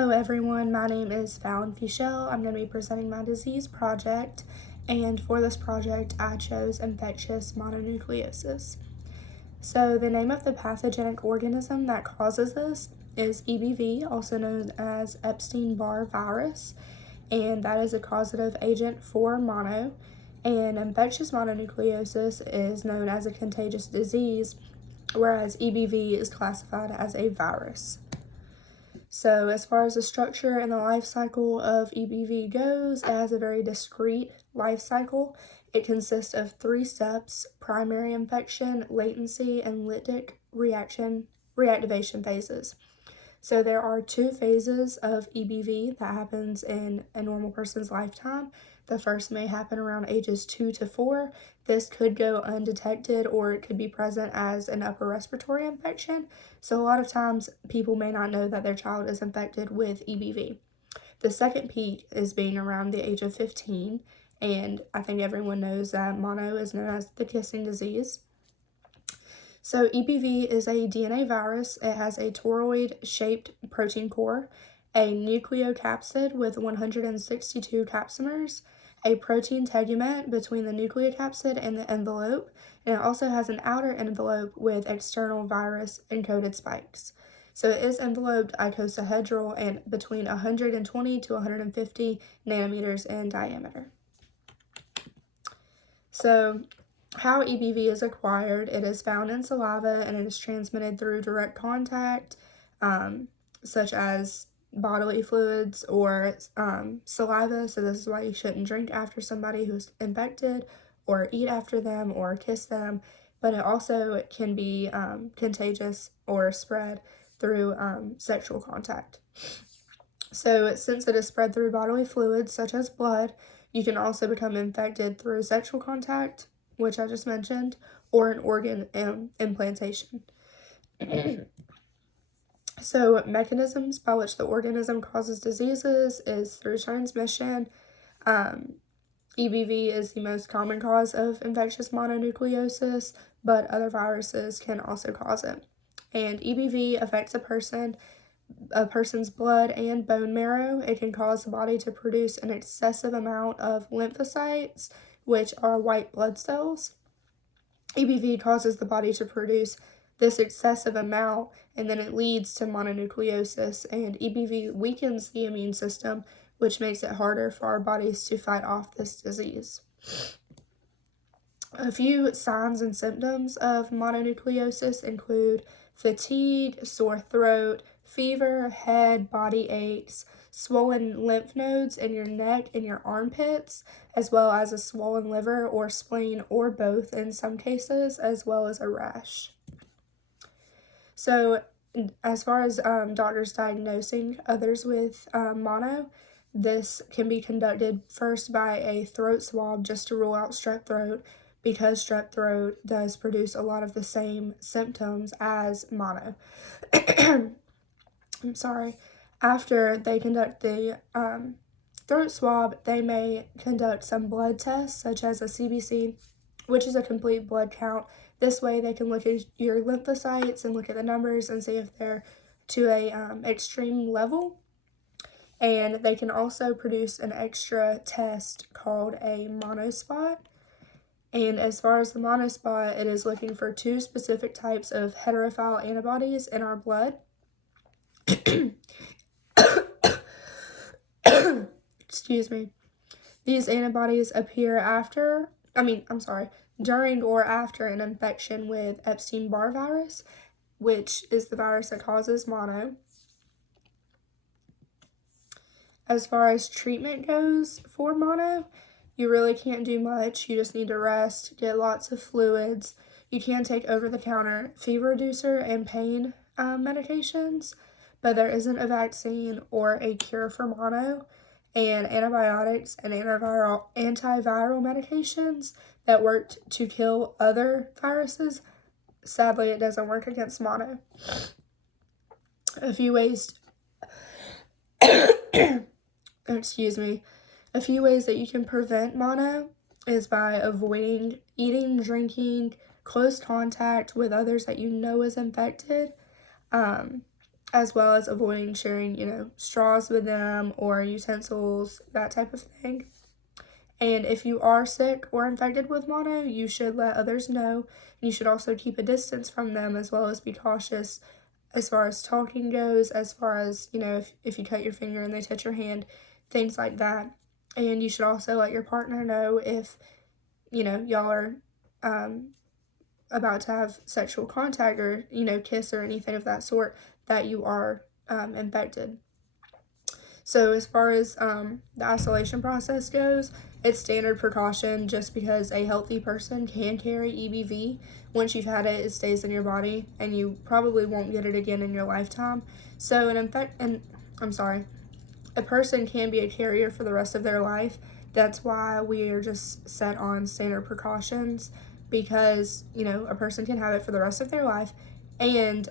Hello everyone, my name is Fallon Fischel. I'm going to be presenting my disease project, and for this project I chose infectious mononucleosis. So the name of the pathogenic organism that causes this is EBV, also known as Epstein-Barr virus, and that is a causative agent for mono, and infectious mononucleosis is known as a contagious disease, whereas EBV is classified as a virus. So as far as the structure and the life cycle of EBV goes, it has a very discrete life cycle. It consists of 3 steps: primary infection, latency, and lytic reactivation phases. So there are 2 phases of EBV that happens in a normal person's lifetime. The first may happen around ages 2 to 4. This could go undetected, or it could be present as an upper respiratory infection. So a lot of times people may not know that their child is infected with EBV. The second peak is being around the age of 15, and I think everyone knows that mono is known as the kissing disease. So EBV is a DNA virus. It has a toroid-shaped protein core, a nucleocapsid with 162 capsomers, a protein tegument between the nucleocapsid and the envelope, and it also has an outer envelope with external virus-encoded spikes. So it is enveloped icosahedral and between 120 to 150 nanometers in diameter. So how EBV is acquired: it is found in saliva and it is transmitted through direct contact, such as bodily fluids or saliva. So this is why you shouldn't drink after somebody who's infected, or eat after them, or kiss them. But it also can be contagious or spread through sexual contact. So since it is spread through bodily fluids such as blood, you can also become infected through sexual contact, which I just mentioned, or an organ implantation. So mechanisms by which the organism causes diseases is through transmission. EBV is the most common cause of infectious mononucleosis, but other viruses can also cause it. And EBV affects a person's blood and bone marrow. It can cause the body to produce an excessive amount of lymphocytes, which are white blood cells. EBV causes the body to produce this excessive amount, and then it leads to mononucleosis, and EBV weakens the immune system, which makes it harder for our bodies to fight off this disease. A few signs and symptoms of mononucleosis include fatigue, sore throat, fever, head, body aches, swollen lymph nodes in your neck and your armpits, as well as a swollen liver or spleen, or both in some cases, as well as a rash. So as far as doctors diagnosing others with mono, this can be conducted first by a throat swab just to rule out strep throat, because strep throat does produce a lot of the same symptoms as mono. I'm sorry. After they conduct the throat swab, they may conduct some blood tests, such as a CBC, which is a complete blood count. This way they can look at your lymphocytes and look at the numbers and see if they're to a extreme level. And they can also produce an extra test called a Monospot. And as far as the Monospot, it is looking for 2 specific types of heterophile antibodies in our blood. Excuse me. These antibodies appear during or after an infection with Epstein-Barr virus, which is the virus that causes mono. As far as treatment goes for mono, you really can't do much. You just need to rest, get lots of fluids. You can take over-the-counter fever reducer and pain medications, but there isn't a vaccine or a cure for mono. And antibiotics and antiviral medications that work to kill other viruses, sadly it doesn't work against mono. A few ways that you can prevent mono is by avoiding eating, drinking, close contact with others that you know is infected, as well as avoiding sharing, straws with them or utensils, that type of thing. And if you are sick or infected with mono, you should let others know. You should also keep a distance from them, as well as be cautious as far as talking goes, as far as, if you cut your finger and they touch your hand, things like that. And you should also let your partner know if, y'all are about to have sexual contact or, kiss or anything of that sort, that you are infected. So as far as the isolation process goes, it's standard precaution just because a healthy person can carry EBV. Once you've had it, it stays in your body, and you probably won't get it again in your lifetime. So a person can be a carrier for the rest of their life. That's why we are just set on standard precautions, because, a person can have it for the rest of their life, and,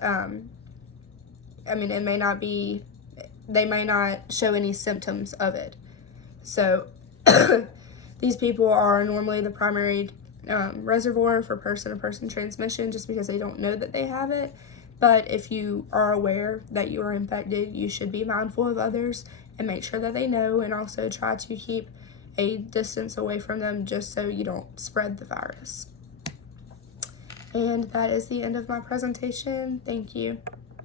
it may not be, they may not show any symptoms of it. So these people are normally the primary reservoir for person-to-person transmission, just because they don't know that they have it. But if you are aware that you are infected, you should be mindful of others and make sure that they know, and also try to keep a distance away from them just so you don't spread the virus. And that is the end of my presentation. Thank you.